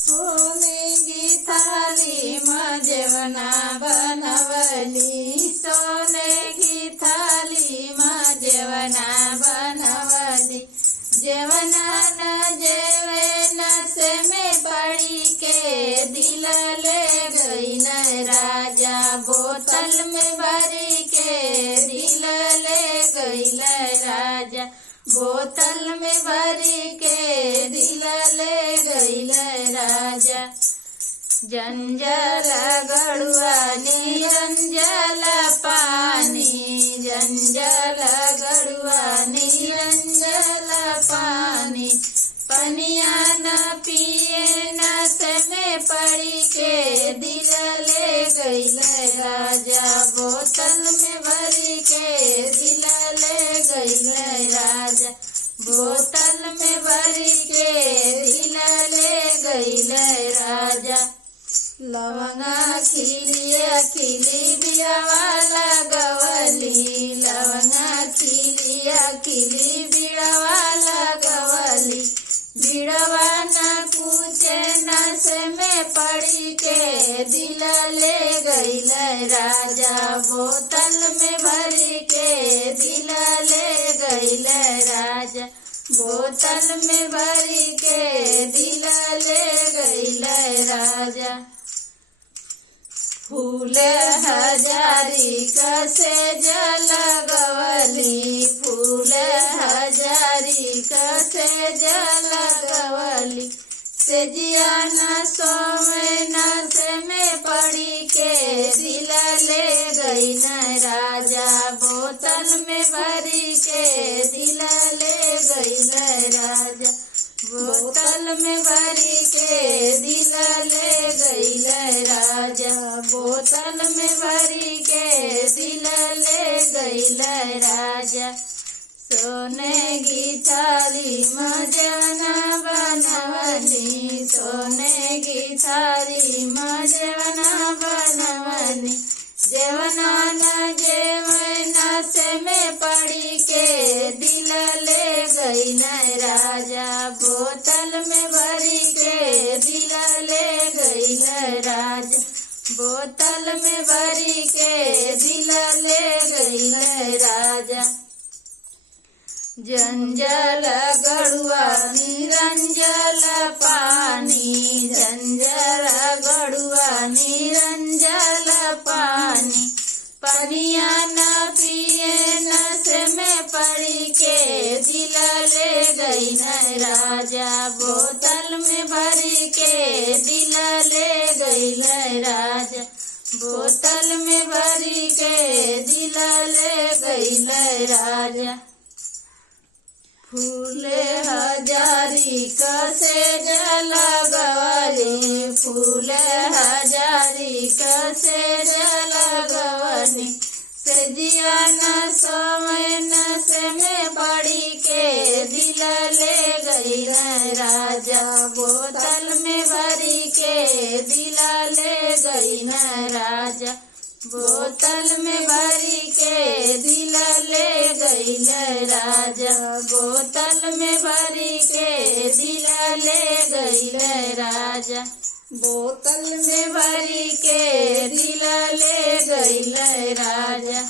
सोने की थाली में जेवना बनवली, सोने की थाली में जेवना बनवली। जेवना न जेवे नशे में पड़ी के दिल ले गई न राजा, बोतल में भरी के दिल ले गई न राजा, बोतल में भरी के दिल ले गई न राजा। जंजल गड़ुआ निरंजल पानी, जंजल गड़ुआ निरंजल पानी। पनिया न पिए नशे में पड़ी के दिल ले गई राजा, बोतल में भरी के दिल ले गई राजा, बोतल में भरी के दिल ले गई राजा। लवंगा खिलिया खिली बिड़वा लगवली, लवंगा खिलिया खिली बिड़वा लगवली। बिड़वा न पूछे नशे में पड़ी के दिल ले गई राजा, बोतल में भरी के दिल ले गई राजा, बोतल में भरी के दिल ले गई राजा। फूल हजारी कसे जलगवली, फूल हजारी कसे जलगवली। सेजिया न सोवे नशे में पड़ी के दिल ले गई न राजा, बोतल में भरी के दिल ले गई न राजा, बोतल में भरी के दिल ले गई न राजा, बोतल में भरी के दिल ले गई न राजा। सोने की थाली में जेवना बनवली, सोने की थाली में जेवना बनवली। जेवना न जेवे नशे में पड़ी के दिल ले गई न राजा, बोतल में भरी के दिल ले गई न राजा, बोतल में भरी के दिल ले गई न राजा। जंजल गड़ुआ निरंजल पानी, जंजल गड़ुआ निरंजल पानी। पनिया न पिए नशे में पड़ी के दिल ले गई न राजा, बोतल में भरी के दिल ले गई न राजा, बोतल में भरी के दिल ले गई न राजा। फूल हजारी कसे जलगवली, फूल हजारी कसे जलगवली। सेजिया न सोवे नशे में पड़ी के दिल ले गई न राजा, बोतल में भरी के दिल ले गई न राजा, बोतल में भरी के दिल ले गई न राजा, बोतल में भरी के दिल ले गई न राजा, बोतल में भरी के दिल ले गई न राजा।